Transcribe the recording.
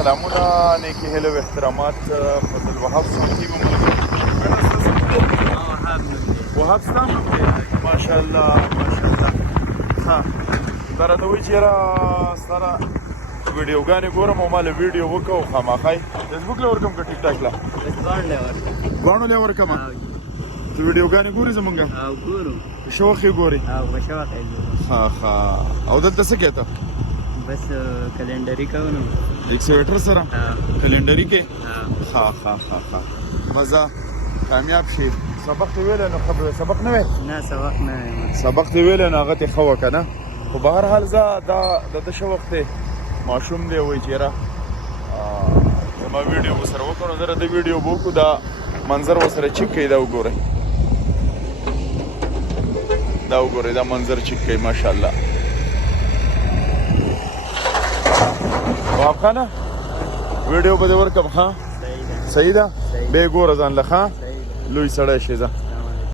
سلامونه نیکی هیله و احترامات عبدالوهاب صوفي وهاب ستا ماشاءالله ماشاءالله ها دا راته وایي چې یاره سره ویډیوګانې ګورم او ما له ویډیو وکړو خامخا فیسبوک له ورکړم که ټیک ټاک له دواړو له ورکړم ته ویډیوګانې ګورې زمونږ ګورو په شوق یې ګورې په شوق یې ها ها او دلته څه کوې ته بس کلندري کوو نو ایکسیویټر سره کلندري کې ها ها ها ها مزه کامیاب شي سبق ته ویلی نو سبق نه وی نه سبق نه سبق ته ویلی نو هغه ته ښه وکړه نه خو به هر حال زه دا د ده شوق دی ماشوم دی وایي چې یاره زما ویډیو ورسره وکړو نو زه د ویډیو به وکړو دا منظر ورسره چیک کوي دا وګورئ دا وګورئ دا منظر چیک کوي ماشاءالله وهاب خانه ویډیو به دې ورکړم ښه صحیح ده بیا یې ګوره ځان له ښه لوی سړی شې ځه